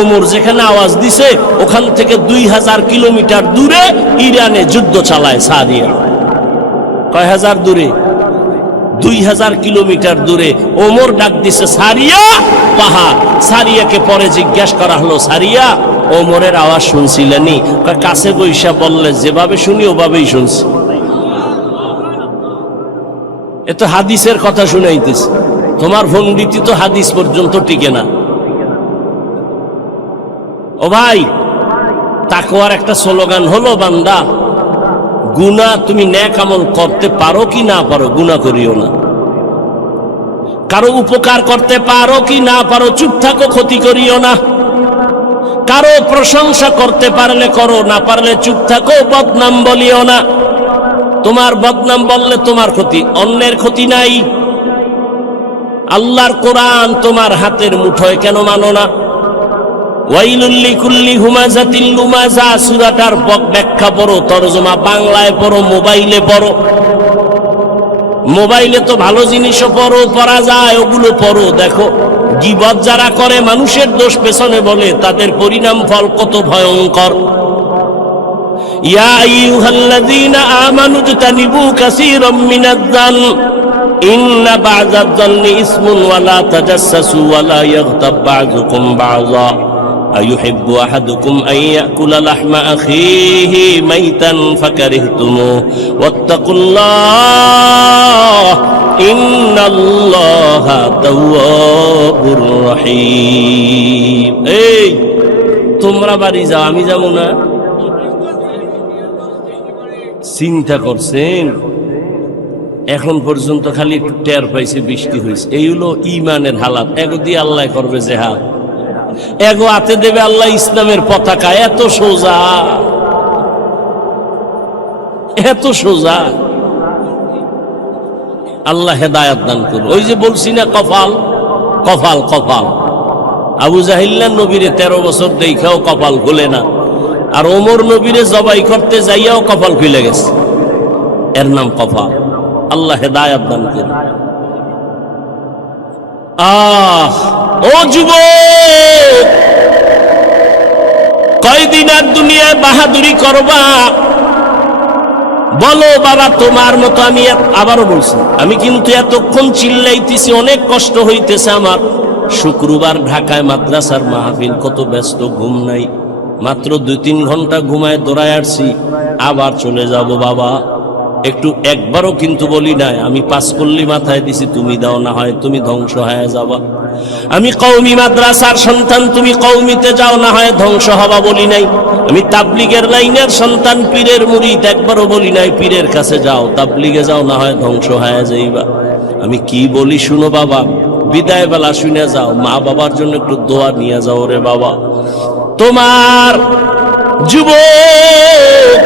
ওমর যেখানে আওয়াজ দিছে ওখান থেকে 2000 কিলোমিটার দূরে ইরানে যুদ্ধ চালায় সারিয়া। কয় হাজার দূরে? 2000 কিলোমিটার দূরে। ওমর ডাক দিছে সারিয়া, পাহাড়। সারিয়াকে পরে জিজ্ঞাসা করা হলো, সারিয়া ওমরের আওয়াজ শুনছিলেনি? কাছে বৈশা বললে, যেভাবে শুনি ওভাবেই শুনছি। এ তো হাদিসের কথা শুনাইতেছে, তোমার ভঙ্গিটি তো হাদিস পর্যন্ত টিকে না। ও ভাই, তাকওয়ার একটা স্লোগান হলো, বান্দা গুনাহ তুমি নেক আমল করতে পারো কি না পারো, গুনাহ করিও না। কারো উপকার করতে পারো কি না পারো, চুপ থাকো, ক্ষতি করিও না। কারো প্রশংসা করতে পারলে করো, না পারলে চুপ থাকো, বদনাম বলিও না। তোমার বদনাম বললে তোমার ক্ষতি, অন্যের ক্ষতি নাই। আল্লাহর কোরআন তোমার হাতের মুঠোয় কেন মানো না? ওয়াইলুল লিকুল্লি হুমাযাতিল লুমাযা, সূরাটার ব্যাখ্যা পড়ো, তরজমা বাংলায় পড়ো, মোবাইলে পড়ো। মোবাইলে তো ভালো জিনিসও পড়া যায়, ওগুলো পড়ো, দেখো গীবত যারা করে, মানুষের দোষ পেছনে বলে, তাদের পরিণাম ফল কত ভয়ঙ্কর। ইয়া আইয়ুহাল্লাযীনা আমানু ইজতানিবু কাসীরাম মিনাজ-যান ইন্না বা'যাজ-যান্নি ইসমুন ওয়া লা তাজাসসাসু ওয়া লা ইয়াগতাব বা'যুকুম বা'যা আইয়ুহিব্বু আহাদুকুম আইয়াকুলা লাহমা আখিহি মাইতান ফাকারিহতুমু ওয়াত্তাকুল্লাহ ইন্নাল্লাহা তাওয়াবুর রহিম। এই তোমরা বাড়ি যাও, আমি যাব না? চিন্তা করছেন? এখন পর্যন্ত খালি একটু টের পাইছে বৃষ্টি হয়েছে। এই হলো ইমানের হালাত। এগো দিয়ে আল্লাহ করবে জেহাদ, এগো হাতে দেবে আল্লাহ ইসলামের পতাকা। এত সোজা, এত সোজা। আল্লাহ হেদায়াত দান করুন। ওই যে বলছি না, কপাল কপাল কপাল। আবু জাহিল্লা নবীরে 13 বছর দেখাও কপাল খুলে না, আর ওমর নবীরে জবাই করতে যাইয়াও কপাল খুলে গেছে। এর নাম কপাল। আল্লাহ হেদায়াত দান করুন। ও যুবক, কয়দিন আর দুনিয়ায় বাহাদুরি করবা? বলো বাবা, তোমার মতো আমি আবারও বলছি, আমি কিন্তু এতক্ষণ চিল্লাইতেছি, অনেক কষ্ট হইতেছে আমার। শুক্রবার ঢাকায় মাদ্রাসার মাহফিল, কত ব্যস্ত, ঘুম নাই। মাত্র 2-3 ঘন্টা ঘুমায় দৌড়ায় আসছি, আবার চলে যাব বাবা। একটু একবারও কিন্তু বলি নাই আমি 5 কল্লি মাথায় দিছি, তুমি দাও, না হয় তুমি ধ্বংস হয়ে যাবা। আমি কওমি মাদ্রাসার সন্তান, তুমি কওমিতে যাও, না হয় ধ্বংস হবা বলি নাই। আমি তাবলিগের লাইনের সন্তান, পীরের মুরিদ, একবারও বলি নাই পীরের কাছে যাও, তাবলিগে যাও, না হয় ধ্বংস হয়ে যাইবা। আমি কি বলি শুনো বাবা, বিদায় বেলা শুনে যাও, মা বাবার জন্য একটু দোয়া নিয়ে যাও রে বাবা। তোমার যুবক,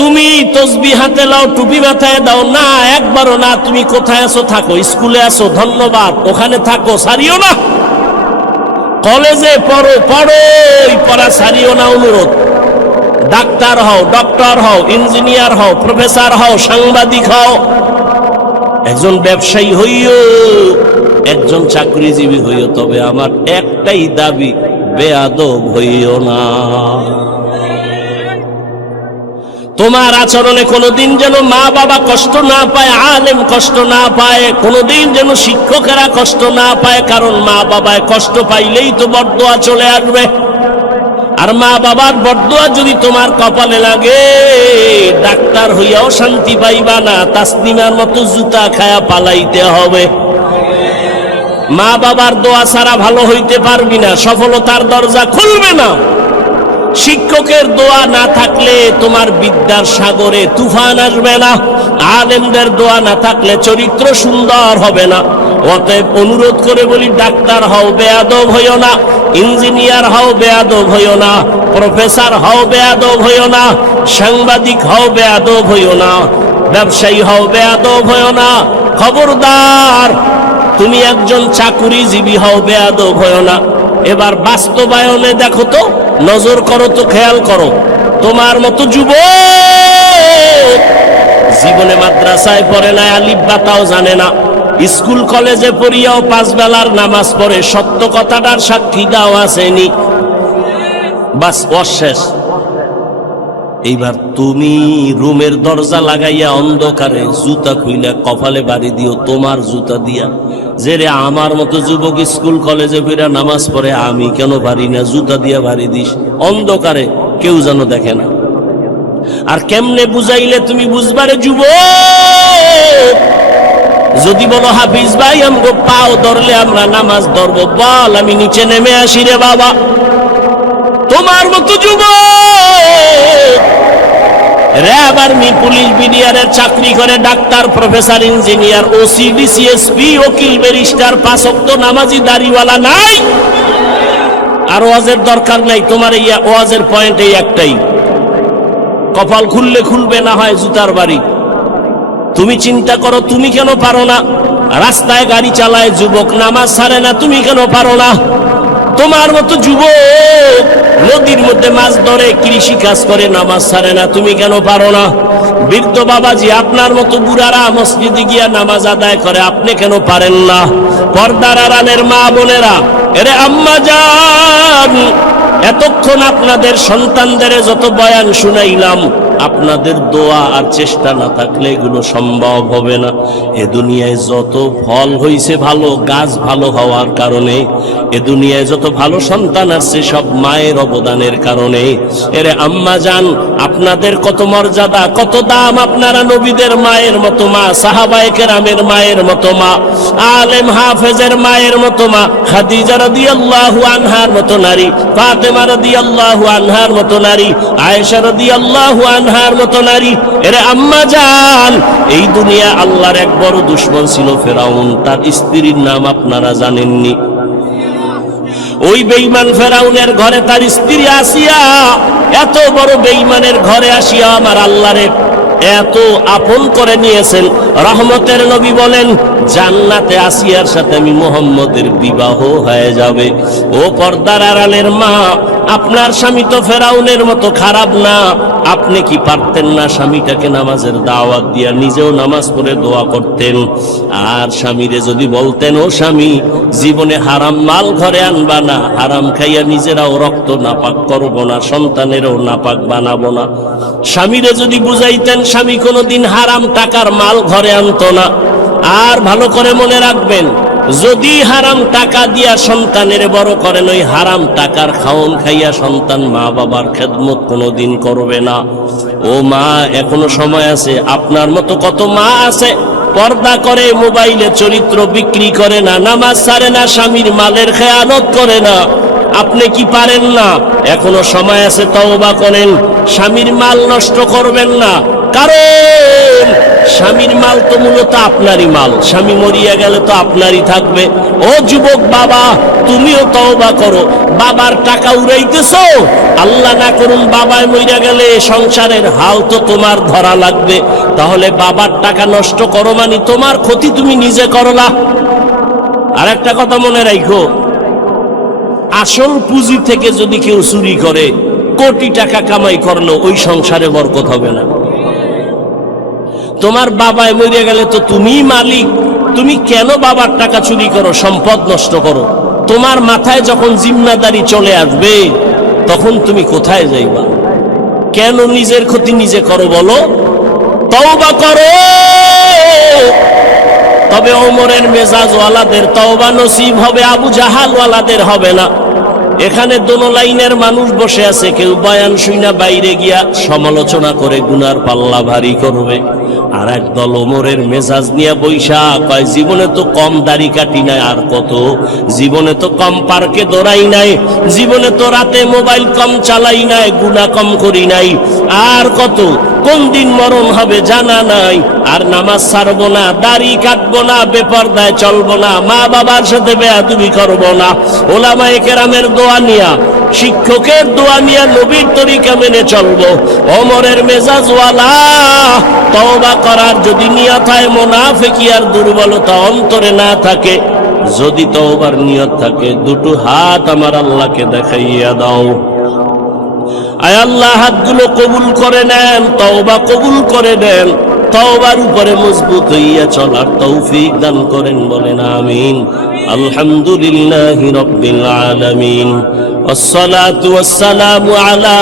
তুমি তসবিহ হাতে লাও, টুপি মাথায় দাও না, একবারও না। তুমি কোথায় আছো থাকো, স্কুলে আছো ধন্যবাদ, ওখানে থাকো, সারিও না। কলেজে পড়ো, পড়ো, পড়া সারিও না, অনুরোধ। ডাক্তার হও, ডক্টর হও, ইঞ্জিনিয়ার হও, প্রফেসর হও, সাংবাদিক হও, একজন ব্যবসায়ী হইও, একজন চাকরিজীবী হইও, তবে আমার একটাই দাবি, বেয়াদব হইও না। তোমার আচরণে কোনোদিন যেন মা বাবা কষ্ট না পায়, আলেম কষ্ট না পায়, কোনোদিন যেন শিক্ষকেরা কষ্ট না পায়। কারণ মা বাবায় কষ্ট পাইলেই তো বরদোয়া চলে আসবে, আর মা বাবার বরদোয়া যদি তোমার কপালে লাগে, ডাক্তার হইয়াও শান্তি পাইবা না, তাসলিমার মতো জুতা খায়া পালাইতে হবে। মা বাবার দোয়া ছাড়া ভালো হইতে পারবি না, সফলতার দরজা খুলবে না। শিক্ষকের দোয়া না থাকলে তোমার বিদ্যার সাগরে তুফান আসবে না। আলেমদের দোয়া না থাকলে চরিত্র সুন্দর হবে না। অতএব অনুরোধ করে বলি, ডাক্তার হও, বেয়াদব হইও না। ইঞ্জিনিয়ার হও, বেয়াদব হইও না। প্রফেসর হও, বেয়াদব হইও না। সাংবাদিক হও, বেয়াদব হইও না। ব্যবসায়ী হও, বেয়াদব হইও না। খবরদার, তুমি একজন চাকুরিজীবী হও, বেয়াদব হইও না। এবার বাস্তবায়নে দেখো তো, নজর করো তো, খেয়াল করো। তোমার মতো যুবক জীবনে মাদ্রাসায় পড়ে না, আলিফ বাতাও জানে না, স্কুল কলেজে পড়িয়াও 5 বেলার নামাজ পড়ে, সত্য কথাটার সাক্ষী দাও আসেনি, বাস অশেষ। এইবার তুমি রুমের দরজা লাগাইয়া অন্ধকারে জুতা খুইলা কপালে বাড়ি দিও, তোমার জুতা দিয়া, যে রে আমার মতো যুবক স্কুল কলেজে ফিরা নামাজ পড়ে, আমি কেন পারি না, জুতা দিয়া বাড়ি দিস অন্ধকারে, কেউ যেন দেখে না। আর কেমনে বুঝাইলে তুমি বুঝবারে যুবক? যদি বলো হাফিজ ভাই আমগো পাও ধরলে আমরা নামাজ ধরবো, বল আমি নিচে নেমে আসি রে বাবা। তোমার মতো যুবক র্যাব, আর্মি, পুলিশ, বিডিআরের চাকরি করে, doctor, professor, engineer, OC, DC SP, উকিল, ব্যারিস্টার, 5 ওয়াক্ত নামাজি, দাড়িওয়ালা নাই। আর ওয়াজের দরকার নাই তোমার, এই ওয়াজের পয়েন্ট এই একটাই, কপাল খুললে খুলবে, না হয় জুতার বাড়ি। তুমি চিন্তা করো, তুমি কেন পারো না? রাস্তায় গাড়ি চালায় যুবক, নামাজ ছাড়ে না, তুমি কেন পারো না? তোমার মতো যুবক নদীর মধ্যে মাছ ধরে, কৃষি কাজ করে, নামাজ ছাড়ে না, তুমি কেন পারো না? বৃদ্ধ বাবাজি, আপনার মতো বুড়ারা মসজিদে গিয়া নামাজ আদায় করে, আপনি কেন পারেন না? পর্দার আড়ালের মা বোনেরা, এরে আম্মা জান, এতক্ষণ আপনাদের সন্তানদের যত বয়ান শুনাইলাম, আপনাদের দোয়া আর চেষ্টা না থাকলে এগুলো সম্ভব হবে না। এ দুনিয়ায় যত ফল হইছে ভালো, গাছ ভালো হওয়ার কারণে, এ দুনিয়ায় যত ভালো সন্তান আসছে সব মায়ের অবদানের কারণে। এরে আম্মা জান, আপনাদের কত মর্যাদা, কত দাম। আপনারা নবীদের মায়ের মতো মা, সাহাবায়ে কেরামের মায়ের মতো মা, আলেম হাফেজের মায়ের মতো মা, খাদিজা রাদিয়াল্লাহু আনহার মতো নারী, ফাতেমা রাদিয়াল্লাহু আনহার মতো নারী, আয়েশা রাদিয়াল্লাহু আনহার মতো নারী। এরে আম্মা জান, এই দুনিয়া আল্লাহর এক বড় দুশমন ছিল ফেরাউন। তার স্ত্রীর নাম আপনারা জানেননি? ওই বেঈমান ফেরাউনের ঘরে তার স্ত্রী আসিয়া, এত বড় বেঈমানের ঘরে আসিয়া আমার আল্লাহরে এত আপন করে নিয়েছেন। রহমতের নবী বলেন, জান্নাতে আসিয়ার সাথে আমি মুহাম্মদের বিবাহ হয়ে যাবে। ও পর্দার আড়ালের মা, আপনার স্বামী তো ফেরাউনের মতো খারাপ না। আপনি কি পারতেন না স্বামীটাকে নামাজের দাওয়াত দিয়া নিজেও নামাজ পড়ে দোয়া করতেন? আর স্বামীরে যদি বলতেন, ও স্বামী, জীবনে হারাম মাল ঘরে আনবা না, হারাম খাইয়া নিজেরাও রক্ত নাপাক করবো না, সন্তানেরও নাপাক বানাবো না। স্বামীরে যদি বুঝাইতেন, স্বামী কোনোদিন হারাম টাকার মাল ঘরে আনতো না। আর ভালো করে মনে রাখবেন, যদি হারাম টাকা দিয়া সন্তানের বড় করেন, ওই হারাম টাকার খাওন খাইয়া সন্তান মা বাবার খেদমত কোনোদিন করবে না। ও মা, এখনো সময় আছে। আপনার মতো কত মা আছে পর্দা করে, মোবাইলে চরিত্র বিক্রি করে না, নামাজ ছাড়ে না, স্বামীর মালের খেয়ানত করে না। আপনি কি পারেন না? এখনো সময় আছে, তওবা করেন। স্বামীর মাল নষ্ট করবেন না, কারণ স্বামীর মাল তো মূলত আপনারই মাল। স্বামী মরিয়া গেলে তো আপনারই থাকবে। ও যুবক বাবা, তুমিও তওবা করো। বাবার টাকা উড়াইতেছো, আল্লাহ না করুন বাবায় মরিয়া গেলে সংসারের হাল তো তোমার ধরা লাগবে। তাহলে বাবার টাকা নষ্ট করো মানে তোমার ক্ষতি তুমি নিজে করলা। আর একটা কথা মনে রাখো, আসল পুঁজি থেকে যদি কেউ চুরি করে, কোটি টাকা কামাই করলো, ওই সংসারে বরকত হবে না। তোমার বাবায় মরে গেলে তো তুমিই মালিক। তুমি কেন বাবার টাকা চুরি করো, সম্পদ নষ্ট করো? তোমার মাথায় যখন জিম্মাদারি চলে আসবে, তখন তুমি কোথায় যাইবা? কেন নিজের ক্ষতি নিজে করো বলো? তওবা করো। তবে ওমরের মেজাজ ওয়ালাদের তওবা নসিব হবে, আবু জাহাল ওয়ালাদের হবে না। এখানে দোনো লাইনের মানুষ বসে আছে, কেউ বয়ান শুইনা বাইরে গিয়া সমালোচনা করে গুনার পাল্লা ভারী করবে, আর একদল ওমরের মেজাজ নিয়ে বৈশা কয়, জীবনে তো কম দাড়ি কাটি নাই, আর কত, জীবনে তো কম পার্কে দৌড়াই নাই, জীবনে তো রাতে মোবাইল কম চালাই নাই, গুনাহ কম করি নাই, আর কত, কোন দিন মরণ হবে জানা নাই, আর নামাজ ছাড়বো না, দাড়ি কাটবো না, বেপরদায় চলবো না, মা বাবার সাথে বেয়াদবি করবো না, ওলামায়ে কেরামের দোয়া নিয়া, শিক্ষকের দোয়া নিয়া নবীর তরিকা মেনে চলবো। ওমরের মেজাজ ওয়ালা তওবা করার যদি নিয়ত হয়, মুনাফিকি আর দুর্বলতা অন্তরে না থাকে, যদি তওবার নিয়ত থাকে, দুটো হাত আমার আল্লাহকে দেখাইয়া দাও। আয় আল্লাহ, হাতগুলো কবুল করে নেন, তওবা কবুল করে নেন, তওবার উপরে মজবুত হইয়া চলার তৌফিক দান করেন, বলেন আমিন। আলহামদুলিল্লাহি রাব্বিল আলামিন, ওয়াসসালাতু ওয়াসসালামু আলা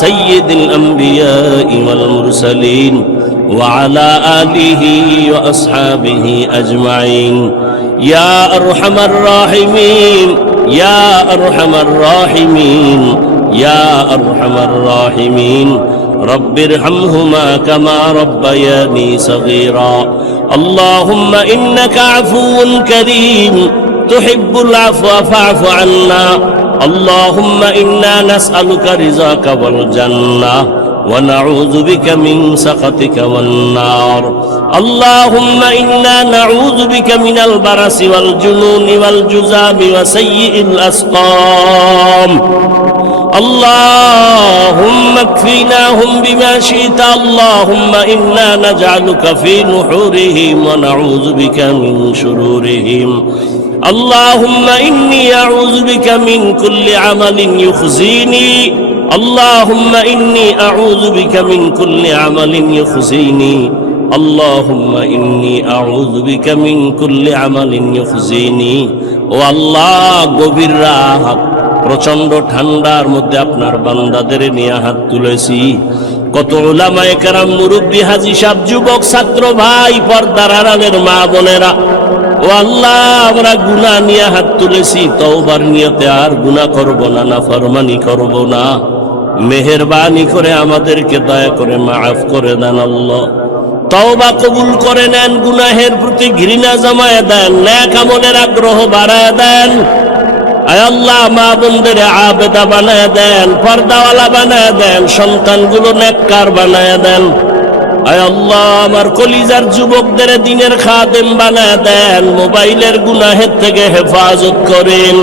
সাইয়্যিদিল আমবিয়াই ওয়াল মুরসালিন ওয়া আলা আলিহি ওয়া আসহাবিহি আজমাইন। ইয়া আরহামার রাহিমিন, ইয়া আরহামার রাহিমিন, ইয়া আরহামার রাহিমিন। رب ارحمهما كما ربياني صغيرا. اللهم إنك عفو كريم تحب العفو فاعف عنا. اللهم إنا نسألك رضاك والجنة ونعوذ بك من سخطك والنار. اللهم إنا نعوذ بك من البرص والجنون والجذام وسيء الأسقام. اللهم اكفيناهم بما شئت. اللهم إنا نجعلك في نحورهم ونعوذ بك من شرورهم. اللهم إني أعوذ بك من كل عمل يخزيني. اللهم إني أعوذ بك من كل عمل يخزيني. اللهم إني أعوذ بك من كل عمل يخزيني. ও আল্লাহ, গভীর রাত, প্রচন্ড ঠান্ডার মধ্যে আপনার বান্দাদের নিয়ে হাত তুলেছি। কত উলামায়ে কেরাম, মুরব্বী, হাজী সাহেব, যুবক, ছাত্র ভাই, পর্দার আড়ালের মা বোনেরা, ও আল্লাহ, আমরা গুনাহ নিয়ে হাত তুলেছি, তওবার নিয়তে আর গুনাহ করব না, নাফরমানি করব না। মেহেরবানি করে আমাদেরকে দয়া করে মাফ করে দেন আল্লাহ। তওবা কবুল করে নেন, গুনাহের প্রতি ঘৃণা জমায়ে দেন, নেক আমলের আগ্রহ বাড়ায় দেন। আয় আল্লাহ, মা বোনদের আবেদা বানায় দেন, পর্দাওয়ালা বানায় দেন, সন্তানগুলো নেককার বানায় দেন। আয় আল্লাহ, আমার কলিজার যুবকদের দ্বীনের খাদেম বানায় দেন, মোবাইলের গুনাহের থেকে হেফাজত করেন।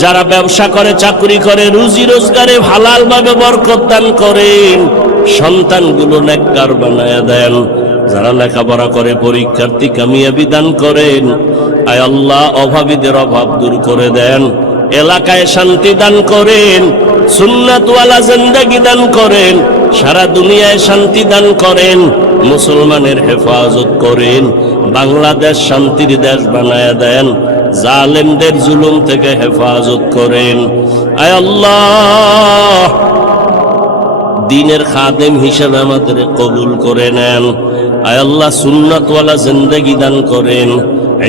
যারা ব্যবসা করে, চাকরি করে, রুজি রোজগারে হালাল ভাবে বরকত দান করেন, সন্তানগুলো নেককার বানায় দেন। যারা লেখাপড়া করে, পরীক্ষার্থী কামিয়াবি দান করেন। আয় আল্লাহ, অভাবীদের অভাব দূর করে দেন, এলাকায় শান্তি দান করেন, সুন্নাতওয়ালা জিন্দেগি দান করেন, সারা দুনিয়ায় শান্তি দান করেন, মুসলমানের হেফাজত করেন, বাংলাদেশ শান্তির দেশ বানায় দেন, জালেমদের জুলুম থেকে হেফাজত করেন। আয় আল্লাহ, দ্বীনের খাদেম হিসেবে আমাদের কবুল করে নেন। আয় আল্লাহ, সুন্নাতওয়ালা জিন্দেগি দান করেন,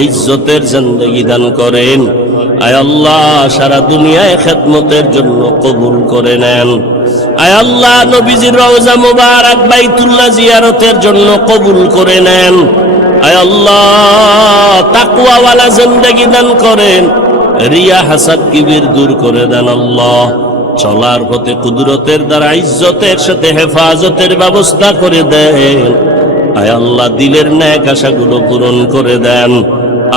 ইজ্জতের জিন্দেগি দান করেন। আয় আল্লাহ, সারা দুনিয়ায় খেদমতের জন্য কবুল করে নেন। আয় আল্লাহ, নবীজির রওজা মুবারক বাইতুল্লাহ জিয়ারতের জন্য কবুল করে নেন। আয় আল্লাহ, তাকওয়াওয়ালা জিন্দেগি দান করেন, রিয়া, হাসাদ, কিবির দূর করে দেন আল্লাহ। চলার পথে কুদরতের দ্বারা ইজ্জতের সাথে হেফাজতের ব্যবস্থা করে দেন। আয় আল্লাহ, দিলের ন্যাক আশাগুলো পূরণ করে দেন।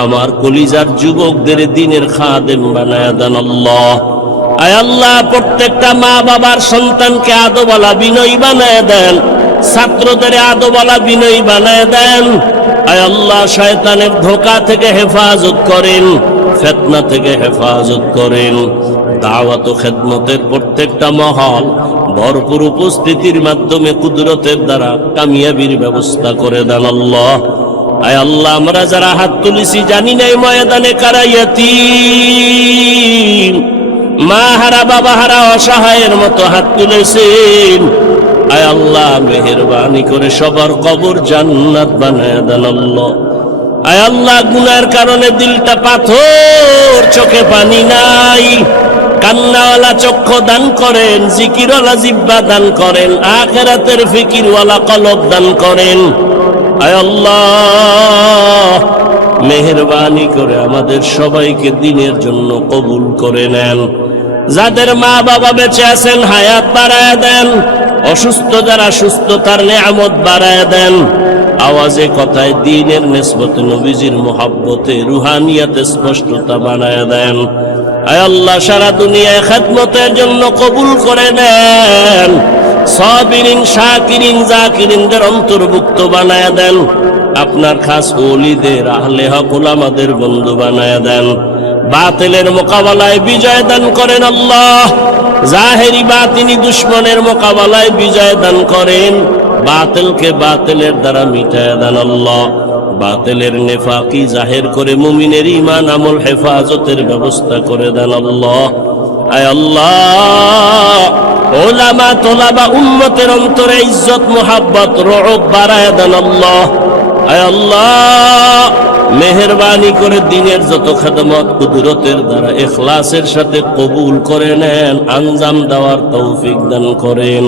আমার কলিজার যুবকদের দ্বীনের খাদেম বানায় দেন আল্লাহ। আয় আল্লাহ, প্রত্যেকটা মা বাবার সন্তানকে আদবওয়ালা, বিনয়ী বানায় দেন, ছাত্রদের আদবওয়ালা, বিনয়ী বানায় দেন। আয় আল্লাহ, শয়তানের ধোঁকা থেকে হেফাজত করেন, ফিতনা থেকে হেফাজত করেন। দাওয়াত ও খেদমতের প্রত্যেকটা মহল ভরপুর উপস্থিতির মাধ্যমে কুদরতের দ্বারা কামিয়াবির ব্যবস্থা করে দেন আল্লাহ। আয় আল্লাহ, আমরা যারা হাত তুলেছি জানি নাই ময়দানে কারা ইয়াতীম, মা হারা, বাবা হারা, অসহায়ের মতো হাত তুলেছেন। আয় আল্লাহ, মেহেরবানি করে সবার কবর জান্নাত বানায় দেন আল্লাহ। আয় আল্লাহ, গুনার কারণে দিলটা পাথর, চোখে পানি নাই, কান্নাওয়ালা চক্ষু দান করেন, জিকিরওয়ালা জিহ্বা দান করেন, আখিরাতের ফিকিরওয়ালা কলব দান করেন। আয় আল্লাহ, মেহেরবানি করে আমাদের সবাইকে দ্বীনের জন্য কবুল করে নেন। যাদের মা বাবা বেঁচে আছেন হায়াত বাড়ায় দেন, অসুস্থ যারা সুস্থতার নেয়ামত বাড়ায় দেন। আওয়াজে কথায় দ্বীনের নিসবতে, নবীজির মুহাব্বতে, রুহানিয়াতে স্পষ্টতা বানায় দেন। আয় আল্লাহ, সারা দুনিয়ায় খেদমতের জন্য কবুল করে নেন। সাবিরিন, শাকিরিন, জাকিরিনদের অন্তর্ভুক্ত বানায় দেন। আপনার খাস ওলিদের, আহলে হক উলামাদের বন্ধু বানায় দেন। বাতিলের মোকাবেলায় বিজয় দান করেন আল্লাহ। জাহেরি বাতিনি দুশ্মনের মোকাবেলায় বিজয় দান করেন। বাতিলকে বাতিলের দ্বারা মিটায় দেন আল্লাহ। বাতিলের নেফাকি জাহের করে মুমিনের ঈমান আমল হেফাজতের ব্যবস্থা করে দেন আল্লাহ। আয় আল্লাহ, ওলামা তোলাবা উম্মতের অন্তরে ইজ্জত, মুহাব্বত, রউব বাড়ায় দেন আল্লাহ। আয় আল্লাহ, মেহেরবানি করে দ্বীনের যত খেদমত কুদরতের দ্বারা ইখলাসের সাথে কবুল করে নেন, আঞ্জাম দেওয়ার তৌফিক দান করেন।